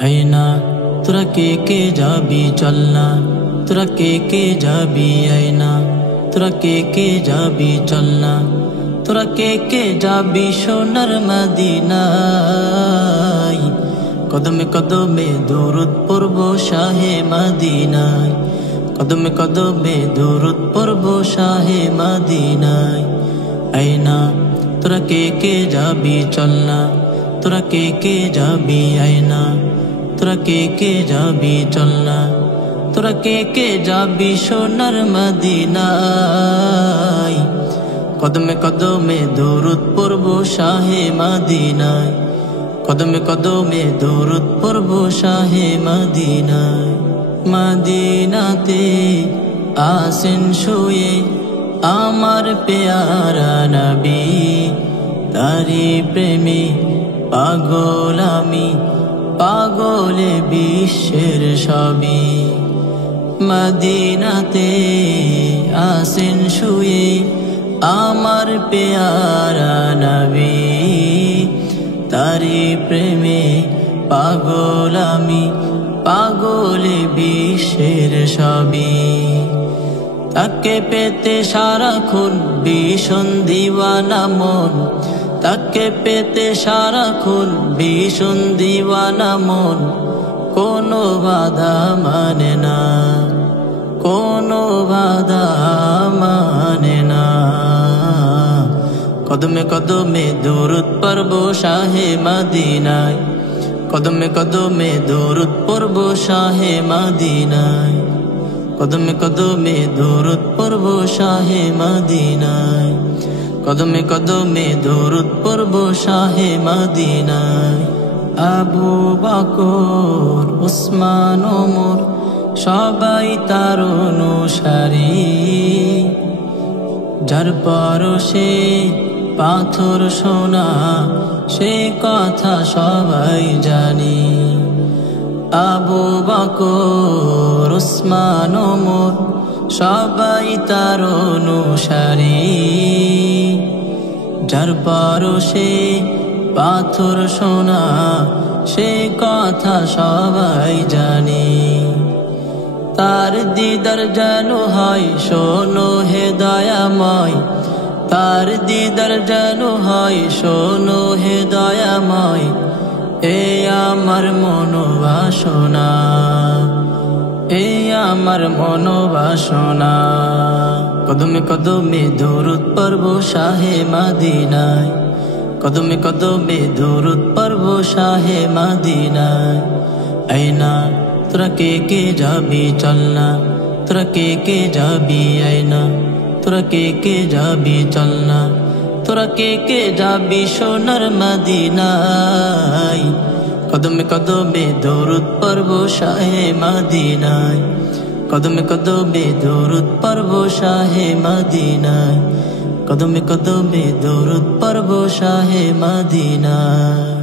আয়না তোরা কে যাবি চলনা, তোরা কে যাবি আয়না, তোরা কে যাবি চলনা, তোরা কে যাবি সোনার মদিনায়। কদমে কদমে দরুদ পড়ব শাহে মদিনায়, কদমে কদমে দরুদ পড়ব শাহে মদিনায়। আয়না তোরা কে যাবি চলনা, তোরা কে যাবি আয়না, তোরা কে যাবি চলনা, তোরা কে যাবি সোনার মদিনায়। কদমে কদমে দরুদ পড়ব শাহে মদিনায়, কদমে কদমে দরুদ পড়ব শাহে মদিনায়। মদিনাতে আসেন শুয়ে আমার পেয়ারা নবী, তারি প্রেমে পাগল আমি, পাগলে বিশ্বের সবই। মদিনাতে আসেন শুয়ে আমার পেয়ারা নবী, তারি প্রেমে পাগল আমি, পাগলে বিশ্বের সবই। তাকে পেতে সারাক্ষণ ভীষণ দিওয়ানা মন, তাকে পেতে সারাক্ষণ ভীষণ দিওয়ানা মন। কোনো বাধা মানে না, কোনো বাধা মানে না। কদমে কদমে দরুদ পড়ব শাহে মদিনায়, কদমে কদমে দরুদ পড়ব শাহে মদিনায়, কদমে কদমে দরুদ পড়ব শাহে মদিনায়, কদমে কদমে দরুদ পড়ব শাহে মদিনায়। আবু বকর উসমান ওমর সবাই তার অনুসারী, যার পরশে পাথর সোনা সে কথা সবাই জানি। আবু বকর উসমান ওমর সবাই তার অনুসারী, যার পরশে পাথর সোনা সে কথা সবাই জানি। তার দিদার যেন হয় শোনো হে দয়াময়, তার দিদার যেন হয় শোনো হে দয়াময়। এ আমার মনোবাসনা, এ আমার মনোবাসনা। কদমে কদমে দরুদ পড়ব শাহে মদিনায়, কদমে কদমে দরুদ পড়ব শাহে মদিনায়। আয়না তোরা কে যাবি চলনা, তোরা কে যাবি আয়না, তোরা কে যাবি চলনা, তোরা কে যাবি সোনার মদিনায়। কদমে কদমে দরুদ পড়ব শাহে মদিনায়, কদমে কদমে দরুদ পড়ব শাহে মদিনায়, কদমে কদমে দরুদ পড়ব শাহে মদিনায়।